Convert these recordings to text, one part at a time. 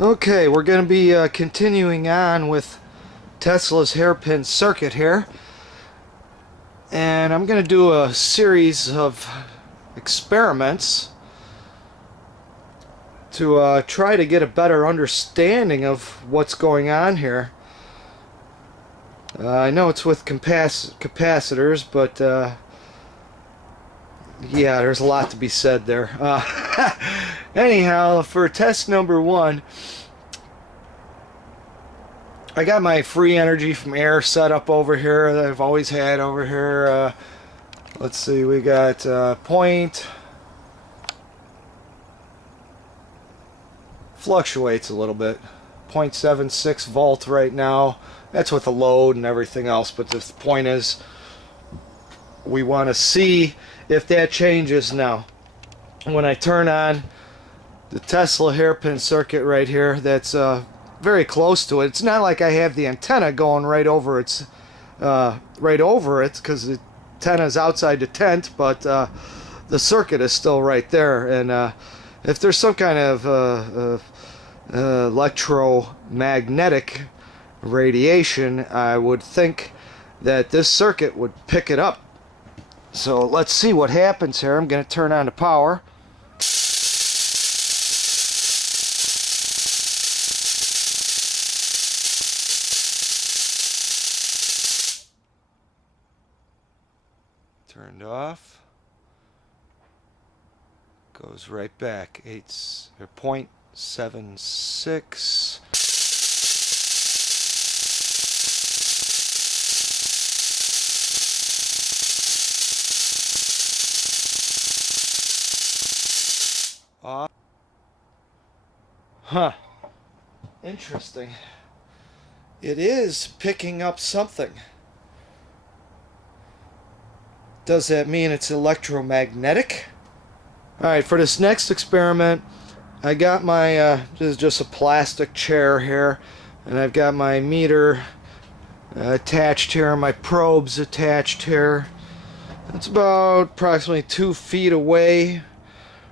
Okay, we're going to be continuing on with Tesla's Hairpin Circuit here, and I'm going to do a series of experiments to try to get a better understanding of what's going on here. I know it's with capacitors, but yeah, there's a lot to be said there. Anyhow, for test number one, I got my free energy from air set up over here that I've always had over here. Let's see, we got point, fluctuates a little bit, 0.76 volt right now. That's with the load and everything else, but the point is we want to see if that changes now. When I turn on the Tesla Hairpin Circuit right here, that's very close to it. It's not like I have the antenna going right over it, because the antenna is outside the tent, but the circuit is still right there. And if there's some kind of electromagnetic radiation, I would think that this circuit would pick it up. So let's see what happens here. I'm going to turn on the power. Turned off. Goes right back. 0.76. Off. Huh. Interesting. It is picking up something. Does that mean it's electromagnetic? Alright, for this next experiment, I got my, this is just a plastic chair here, and I've got my meter attached here, my probes attached here. It's about approximately 2 feet away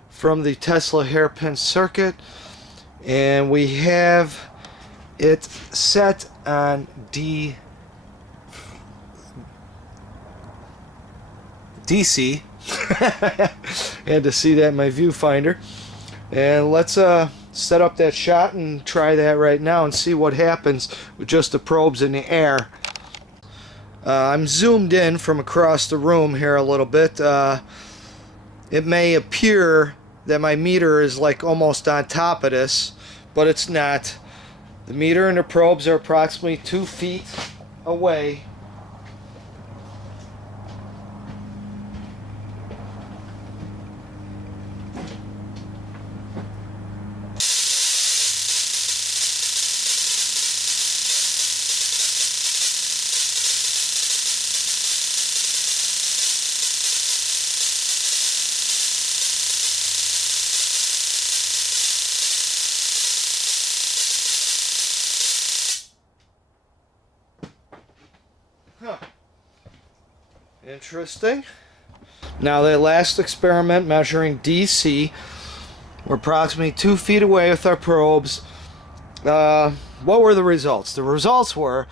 from the Tesla Hairpin Circuit, and we have it set on DC. Had to see that in my viewfinder. And let's set up that shot and try that right now and see what happens with just the probes in the air. I'm zoomed in from across the room here a little bit. It may appear that my meter is like almost on top of this, but it's not. The meter and the probes are approximately 2 feet away. Huh. Interesting. Now that last experiment measuring DC, we're approximately 2 feet away with our probes. What were the results? The results were,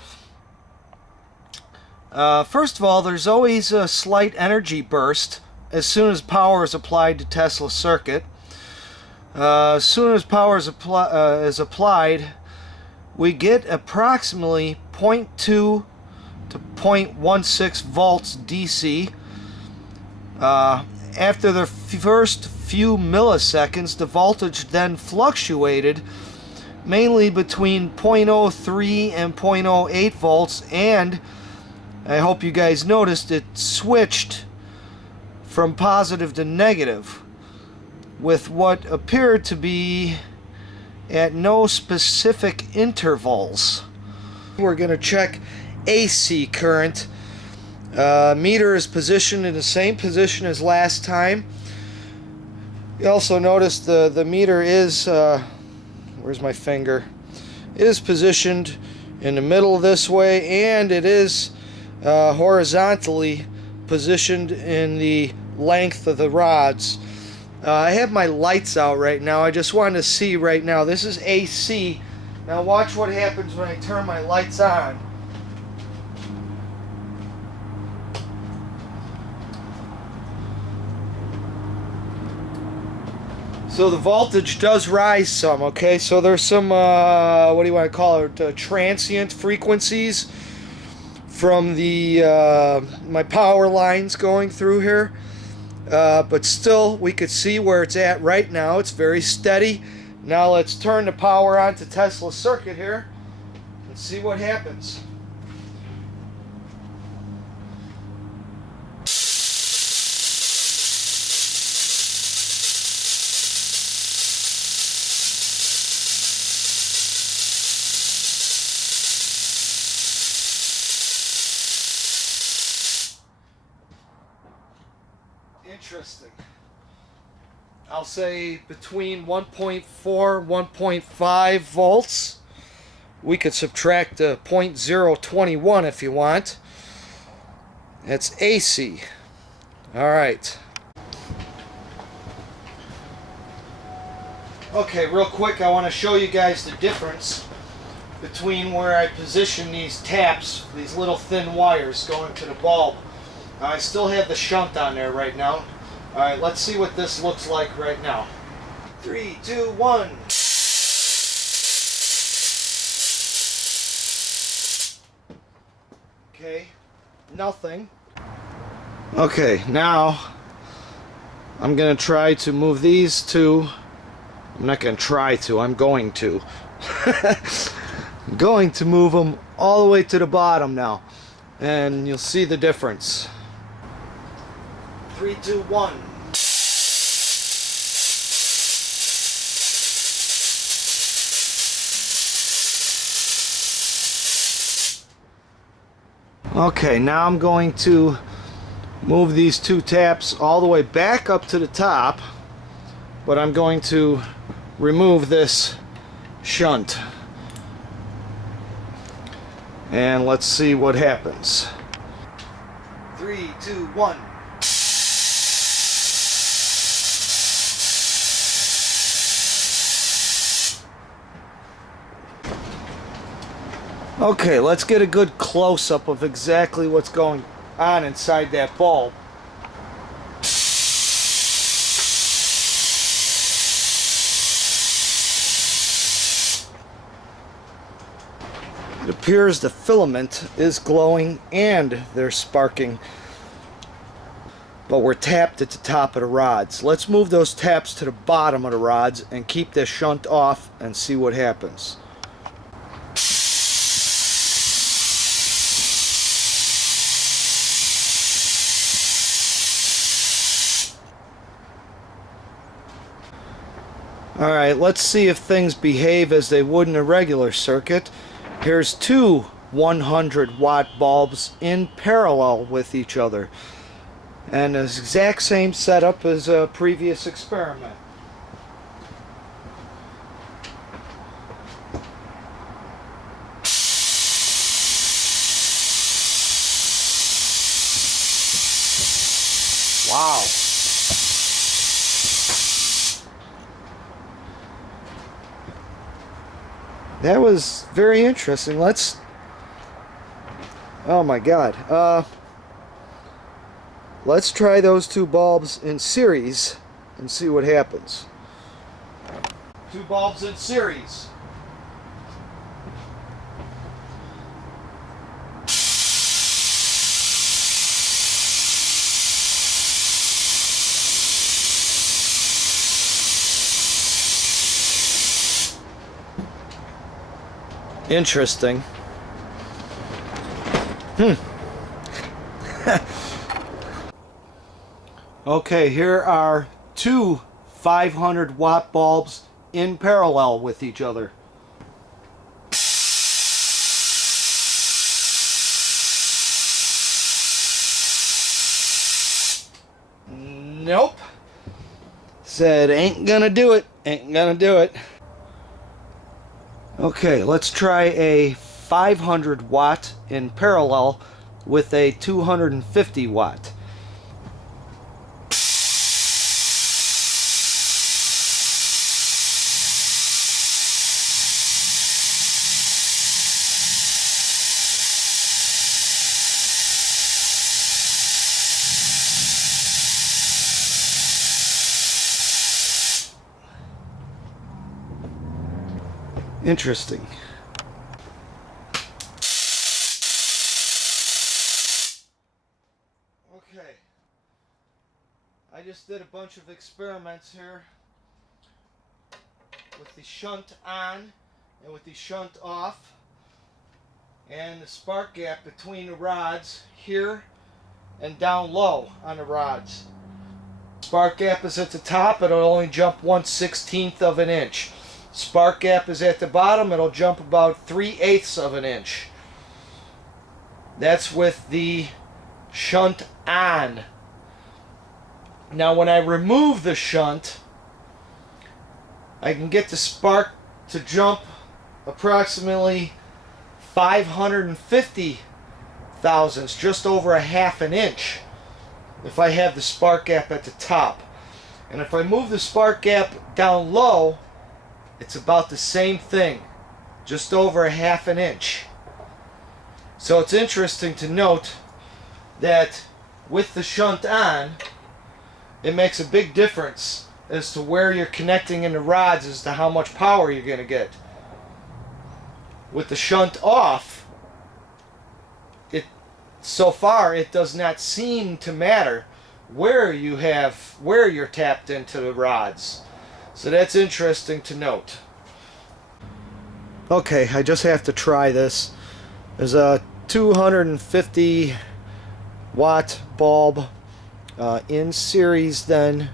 first of all, there's always a slight energy burst as soon as power is applied to Tesla's circuit. As soon as power is applied, we get approximately 0.2 to 0.16 volts DC. After the first few milliseconds, the voltage then fluctuated mainly between 0.03 and 0.08 volts, and I hope you guys noticed it switched from positive to negative with what appeared to be at no specific intervals. We're going to check AC current. Meter is positioned in the same position as last time. You also notice the meter is, where's my finger? It is positioned in the middle this way, and it is horizontally positioned in the length of the rods. I have my lights out right now. I just wanted to see right now. This is AC. Now watch what happens when I turn my lights on. So the voltage does rise some, okay? So there's some, what do you want to call it, transient frequencies from the my power lines going through here. But still, we could see where it's at right now. It's very steady. Now let's turn the power on to Tesla circuit here and see what happens. Interesting. I'll say between 1.4 1.5 volts. We could subtract 0.021 if you want. That's AC. Alright. Okay, real quick, I want to show you guys the difference between where I position these taps, these little thin wires going to the bulb. I still have the shunt on there right now. Alright, let's see what this looks like right now. 3, 2, 1. Okay, nothing. Okay, now I'm going to try to move these two. I'm not going to try to, I'm going to. I'm going to move them all the way to the bottom now. And you'll see the difference. 3, 2, 1. Okay, now I'm going to move these two taps all the way back up to the top, but I'm going to remove this shunt. And let's see what happens. 3, 2, 1. Okay, let's get a good close-up of exactly what's going on inside that bulb. It appears the filament is glowing and they're sparking, but we're tapped at the top of the rods. Let's move those taps to the bottom of the rods and keep this shunt off and see what happens. Alright, let's see if things behave as they would in a regular circuit. Here's two 100 watt bulbs in parallel with each other. And the exact same setup as a previous experiment. Wow. That was very interesting. Oh my God. Let's try those two bulbs in series and see what happens. Two bulbs in series. Interesting. Okay, here are two 500 watt bulbs in parallel with each other. Nope. Said ain't gonna do it. Ain't gonna do it. Okay, let's try a 500 watt in parallel with a 250 watt. Interesting. Okay. I just did a bunch of experiments here with the shunt on and with the shunt off, and the spark gap between the rods here and down low on the rods. Spark gap is at the top, it'll only jump 1/16 of an inch. Spark gap is at the bottom, it'll jump about 3/8 of an inch. That's with the shunt on. Now when I remove the shunt, I can get the spark to jump approximately 550 thousandths, just over a half an inch, if I have the spark gap at the top. And if I move the spark gap down low, it's about the same thing, just over a half an inch. So it's interesting to note that with the shunt on, it makes a big difference as to where you're connecting in the rods as to how much power you're going to get. With the shunt off, so far it does not seem to matter where you're tapped into the rods. So that's interesting to note. Okay, I just have to try this. There's a 250 watt bulb in series then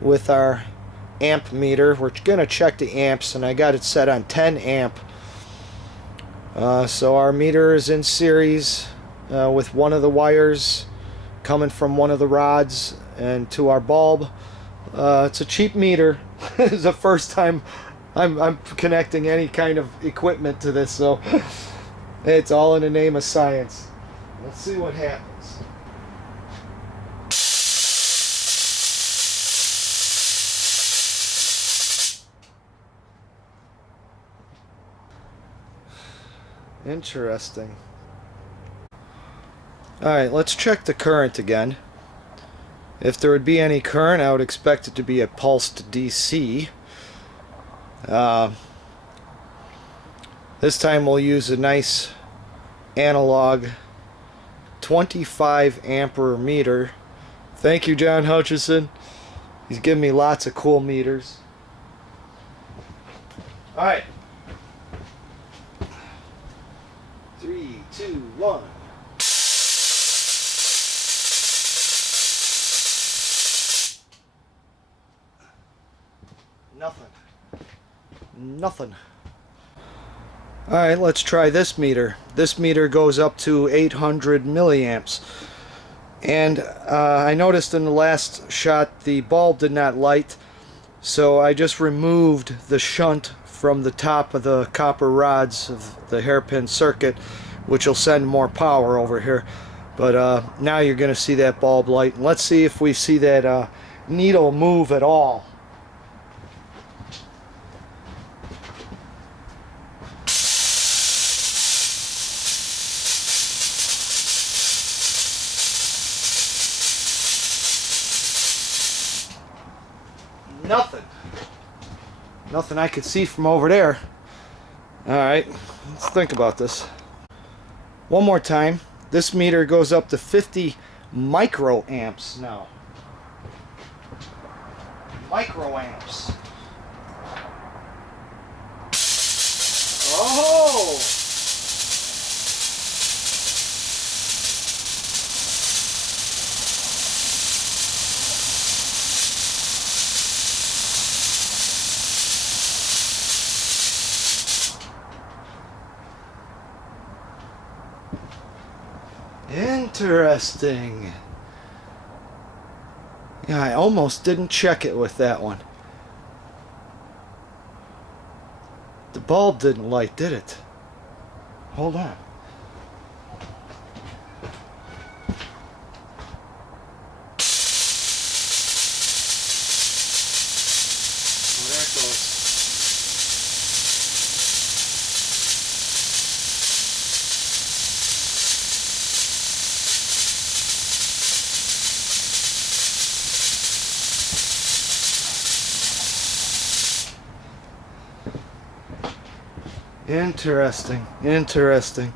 with our amp meter. We're going to check the amps, and I got it set on 10 amp. So our meter is in series with one of the wires coming from one of the rods and to our bulb. It's a cheap meter. It's the first time I'm connecting any kind of equipment to this, so it's all in the name of science. Let's see what happens. Interesting. Alright, let's check the current again. If there would be any current, I would expect it to be a pulsed DC. This time we'll use a nice analog 25 ampere meter. Thank you, John Hutchison. He's giving me lots of cool meters. Alright. 3, 2, 1. Nothing. Alright, let's try this meter. This meter goes up to 800 milliamps. And I noticed in the last shot the bulb did not light, so I just removed the shunt from the top of the copper rods of the hairpin circuit, which will send more power over here. But now you're going to see that bulb light. And let's see if we see that needle move at all. Nothing I could see from over there. Alright, let's think about this. One more time. This meter goes up to 50 microamps now. Microamps. Oh! Interesting. Yeah, I almost didn't check it with that one. The bulb didn't light, did it? Hold on. Oh, there it goes. Interesting. Interesting.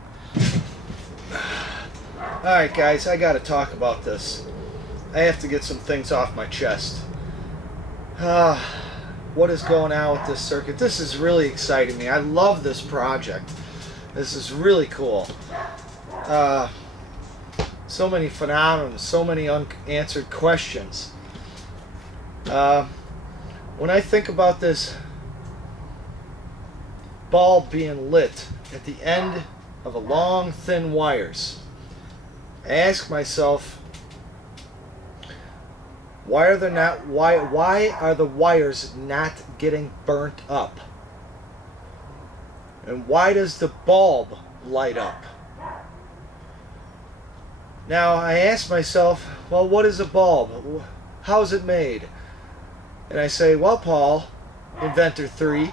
Alright guys, I gotta talk about this. I have to get some things off my chest. What is going on with this circuit? This is really exciting me. I love this project. This is really cool. So many phenomena, so many unanswered questions. When I think about this bulb being lit at the end of a long, thin wires, I ask myself, why are the wires not getting burnt up? And why does the bulb light up? Now I ask myself, well, what is a bulb? How is it made? And I say, well, Paul, inventor 3,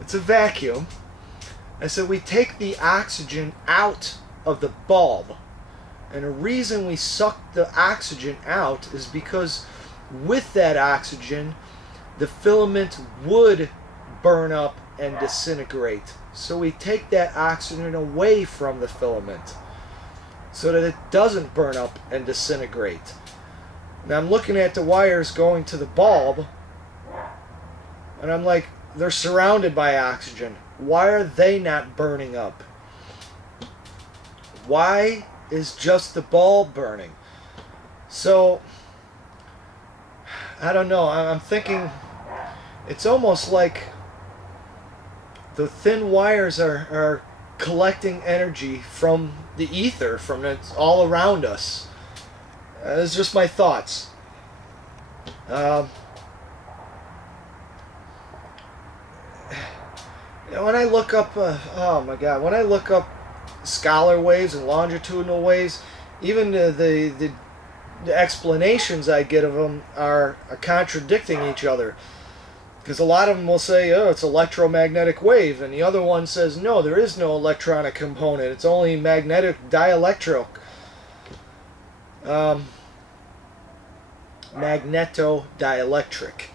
it's a vacuum. I said, we take the oxygen out of the bulb. And the reason we suck the oxygen out is because with that oxygen, the filament would burn up and disintegrate. So we take that oxygen away from the filament so that it doesn't burn up and disintegrate. Now I'm looking at the wires going to the bulb, and I'm like, they're surrounded by oxygen. Why are they not burning up? Why is just the bulb burning? So, I don't know. I'm thinking it's almost like the thin wires are collecting energy from the ether, from it's all around us. It's just my thoughts. When I look up, oh my God, when I look up scalar waves and longitudinal waves, even the explanations I get of them are contradicting each other. Because a lot of them will say, oh, it's electromagnetic wave, and the other one says, no, there is no electronic component. It's only magnetic dielectric. Magneto dielectric.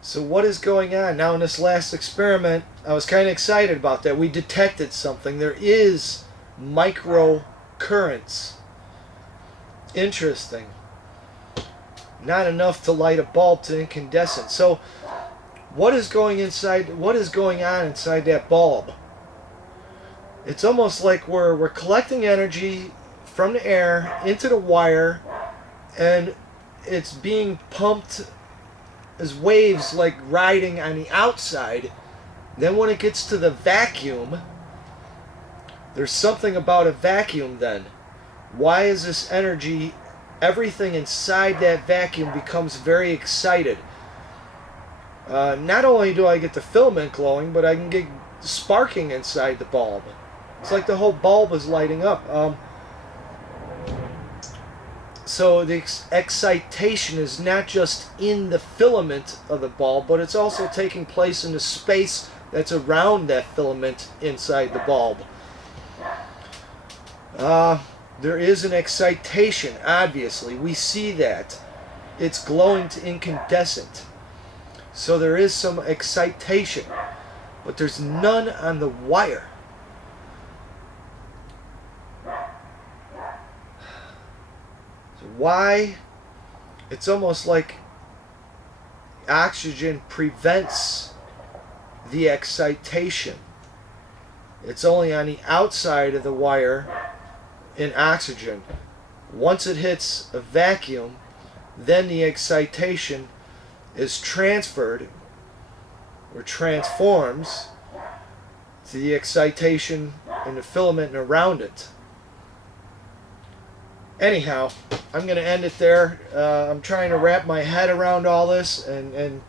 So what is going on? Now in this last experiment, I was kind of excited about that. We detected something. There is micro currents. Interesting. Not enough to light a bulb to incandescent. So what is going on inside that bulb? It's almost like we're collecting energy from the air into the wire, and it's being pumped as waves, like riding on the outside. Then when it gets to the vacuum, there's something about a vacuum then. Why is this energy, everything inside that vacuum becomes very excited? Not only do I get the filament glowing, but I can get sparking inside the bulb. It's like the whole bulb is lighting up. So the excitation is not just in the filament of the bulb, but it's also taking place in the space that's around that filament inside the bulb. There is an excitation, obviously. We see that. It's glowing to incandescent. So there is some excitation, but there's none on the wire. Why? It's almost like oxygen prevents the excitation. It's only on the outside of the wire in oxygen. Once it hits a vacuum, then the excitation is transferred or transforms to the excitation in the filament and around it. Anyhow, I'm going to end it there. I'm trying to wrap my head around all this, and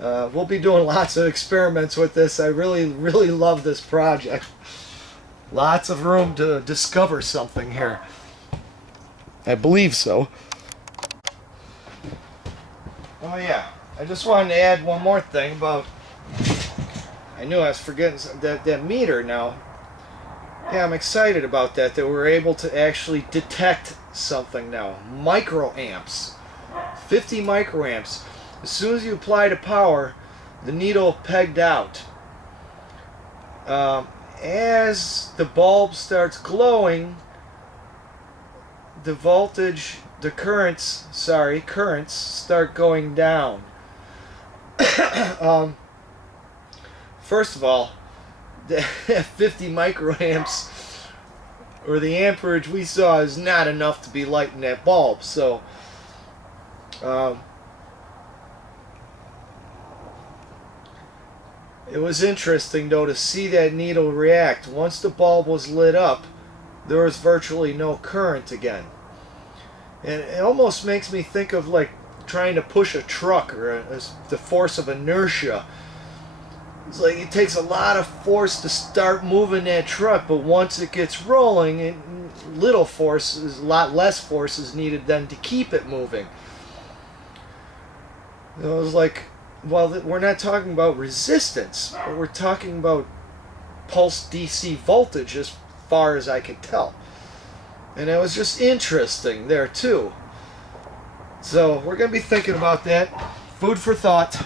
we'll be doing lots of experiments with this. I really, really love this project. Lots of room to discover something here. I believe so. Oh yeah, I just wanted to add one more thing about, I knew I was forgetting that meter now. Yeah, I'm excited about that we're able to actually detect something now. Microamps. 50 microamps. As soon as you apply the power, the needle pegged out. As the bulb starts glowing, the voltage, the currents start going down. First of all, the 50 microamps, or the amperage we saw, is not enough to be lighting that bulb. So it was interesting though to see that needle react. Once the bulb was lit up, there was virtually no current again. And it almost makes me think of like trying to push a truck, or the force of inertia. It's like it takes a lot of force to start moving that truck, but once it gets rolling, a lot less force is needed then to keep it moving. It was like, well, we're not talking about resistance, but we're talking about pulse DC voltage as far as I could tell. And it was just interesting there too. So we're going to be thinking about that. Food for thought.